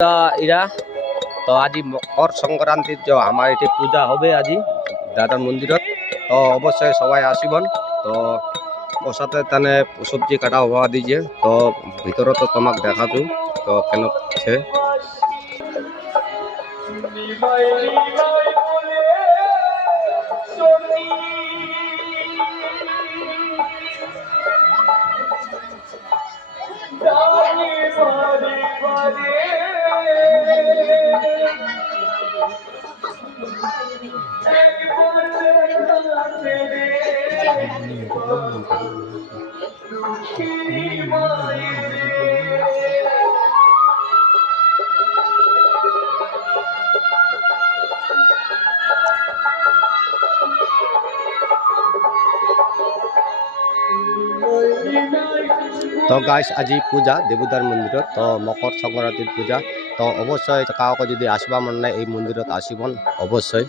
ইরা তো আজি মকর সংক্রান্তির যে আমার এটি পূজা হবে আজি দাদার মন্দিরত তো অবশ্যই সবাই আসিবন তো ওর সাথে তানে সবজি কাটা হওয়া দিছে তো ভিতরে তো তোমাক দেখাছু তো কেন আছে তো গাইস আজি পূজা দেবুদার মন্দিরত তো মকর সংক্রান্তির পূজা তো অবশ্যই কাউকে যদি আসবা মন নাই এই মন্দিরত আসিবন অবশ্যই।